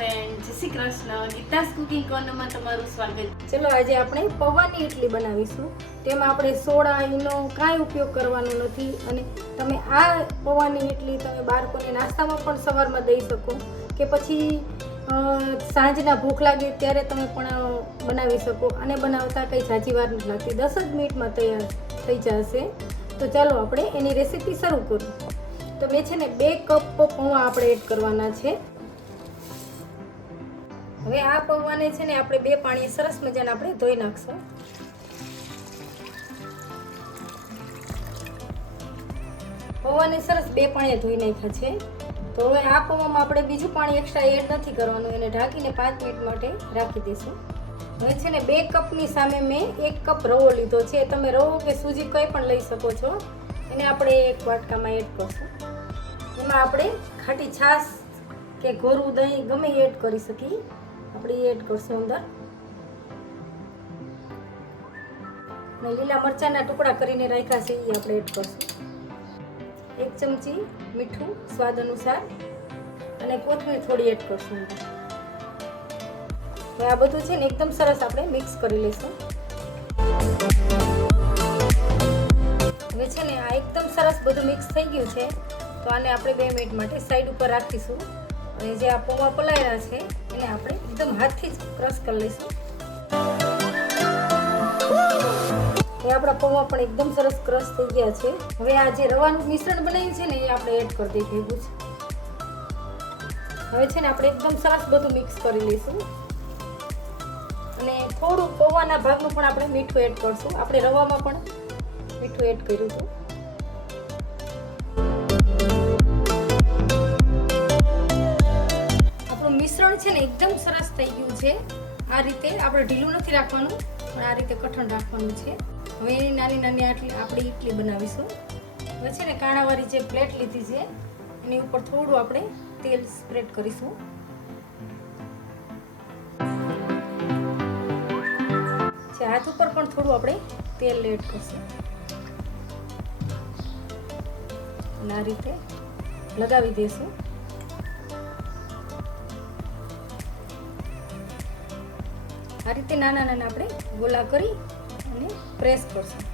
Krishna, Geeta's cooking કોર્નરમાં તમારું સ્વાગત. ચલો, આજે આપણે પૌવાની ઇડલી બનાવીશું. તેમાં આપણે સોડા, ઈનો કાંઈ ઉપયોગ કરવાનો નથી. અને તમે આ પૌવાની ઇડલી તમે બાળકોને નાસ્તામાં પણ સવારમાં દઈ શકો. કે પછી સાંજના ભૂખ લાગે ત્યારે તમે પણ બનાવી શકો. અને બનાવતા કંઈ ઝાઝી વાર નથી લાગતી. દસ જ મિનિટમાં તૈયાર થઈ જશે. તો ચાલો, આપણે એની રેસીપી શરૂ કરું. તો મેં છે ને બે કપ પૌવા આપણે એડ કરવાના છે. હવે આ પૌવાને છે ને આપણે બે પાણીએ સરસ મજાના આપણે ધોઈ નાખશું. પૌવાને સરસ બે પાણીએ ધોઈ નાખ્યા છે. તો હવે આ પૌવામાં આપણે બીજું પાણી એક્સ્ટ્રા એડ નથી કરવાનું, એને ઢાંકીને પાંચ મિનિટ માટે રાખી દઈશું. હવે છે ને બે કપની સામે મેં એક કપ રવો લીધો છે તમે રવો કે સૂજી કંઈ પણ લઈ શકો છો. એને આપણે એક વાટકામાં એડ કરશું. એમાં આપણે ખાટી છાશ કે ઘોરું દહીં ગમે એડ કરી શકીએ. આપણે એડ કરશું અંદર. અને લીલા મરચાંના ટુકડા કરીને રાખ્યા છે એ આપણે એડ કરશું. એક ચમચી મીઠું સ્વાદ અનુસાર અને કોથમીર થોડી એડ કરશું અંદર. હવે આ બધું છે ને એકદમ સરસ આપણે મિક્સ કરી લઈશું હવે છે ને આ એકદમ સરસ બધું મિક્સ થઈ ગયું છે, તો આને આપણે બે મિનિટ માટે સાઈડ ઉપર રાખીશું. અને જે આ પૌવા પલાળ્યા છે, એને આપણે એકદમ હાથથી જ ક્રશ કરી લઈશું. એ આપણા પૌવા પણ એકદમ સરસ ક્રશ થઈ ગયા છે. હવે આ જે રવાનું મિશ્રણ બનાવ્યું છે ને, એ આપણે એડ કરી દઈએ ભેગું છે હવે છે ને, આપણે એકદમ સરસ બધું મિક્સ કરી લઈશું. અને થોડું પૌવાના ભાગનું પણ આપણે મીઠું એડ કરશું. આપણે રવામાં પણ મીઠું એડ કર્યું હતું. મિશ્રણ છે ને એકદમ સરસ થઈ ગયું છે. આ રીતે આપણે ઢીલું નથી રાખવાનું, પણ આ રીતે કઠણ રાખવાનું છે. હવે નાની નાની આટલી, આપણે ઇડલી બનાવીશું. હવે છે ને કાણાવાળી જે પ્લેટ લીધી છે, એની ઉપર થોડું આપણે તેલ સ્પ્રેડ કરીશું. છે હાથ ઉપર પણ થોડું આપણે તેલ એડ કરશું. આ રીતે લગાવી દઈશું. આ રીતે નાના નાના આપણે ગોલા કરી અને પ્રેસ કરશું.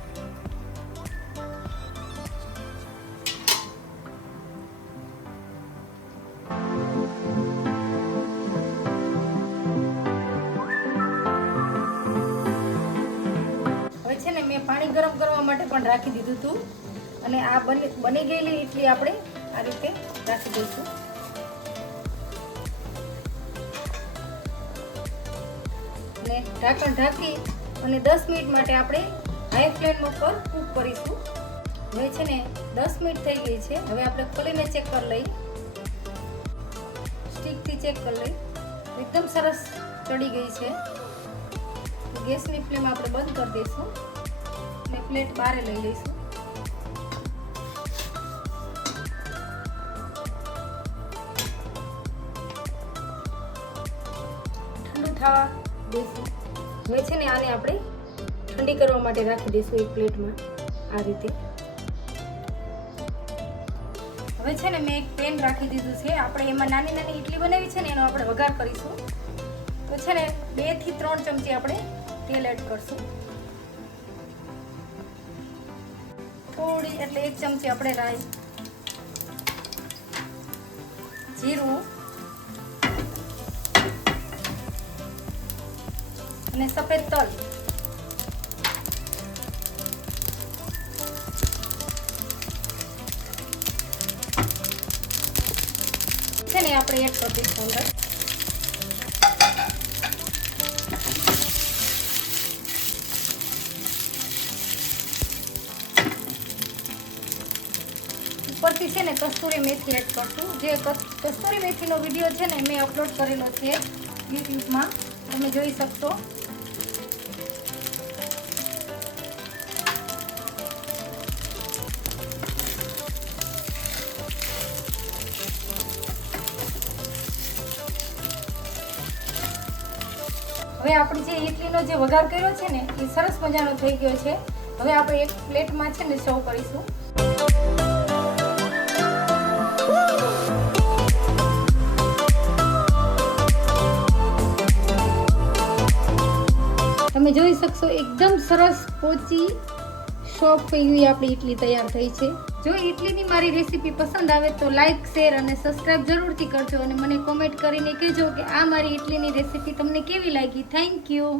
હવે છે ને મેં પાણી ગરમ કરવા માટે પણ રાખી દીધું હતું અને આ બની ગયેલી ઇડલી આપણે આ રીતે રાખી દઈશું. અને ઢાંકણ ઢાંકી અને દસ મિનિટ માટે આપણે હાઈ ફ્લેમ ઉપર કૂક કરીશું. હવે છે ને દસ મિનિટ થઈ ગઈ છે. હવે આપણે ખોલીને ચેક કરી લઈ. સ્ટીકથી ચેક કરી લઈ. એકદમ સરસ ચડી ગઈ છે. ગેસની ફ્લેમ આપણે બંધ કરી દઈશું. અને પ્લેટ બહાર લઈ લઈશું. ઠંડુ થવા દઈશું છે ને આને આપણે ઠંડી કરવા માટે રાખી દઈશું એક પ્લેટમાં આ રીતે. હવે છે ને મેં એક પેન રાખી દીધું છે. આપણે એમાં નાની નાની ઇડલી બનાવી છે ને એનો આપણે વઘાર કરીશું. તો છે ને બેથી ત્રણ ચમચી આપણે તેલ એડ કરશું. થોડી એટલે એક ચમચી આપણે રાઈ, જીરું અને સફેદ તલ. છે ને આપણે એડ કરી ઉપરથી છે ને કસ્તુરી મેથી એડ કરશું. જે કસ્તુરી મેથીનો વીડિયો છે ને મેં અપલોડ કરેલો છે યુટ્યુબમાં. તમે જોઈ શકશો. હવે આપણે જે ઇડલીનો જે વઘાર કર્યો છે ને, એ સરસ મજાનો થઈ ગયો છે. હવે આપણે એક પ્લેટમાં છે ને સર્વ કરીશું. તમે જોઈ શકશો, એકદમ સરસ પોચી સોફ્ટ એવી આપણી ઇડલી તૈયાર થઈ છે. જો ઇડલીની મારી રેસીપી પસંદ આવે તો લાઇક શેર અને સબસ્ક્રાઇબ જરૂરથી કરજો અને મને કોમેન્ટ કરીને કહેજો કે આ મારી ઇડલીની રેસીપી તમને કેવી લાગી. Thank you.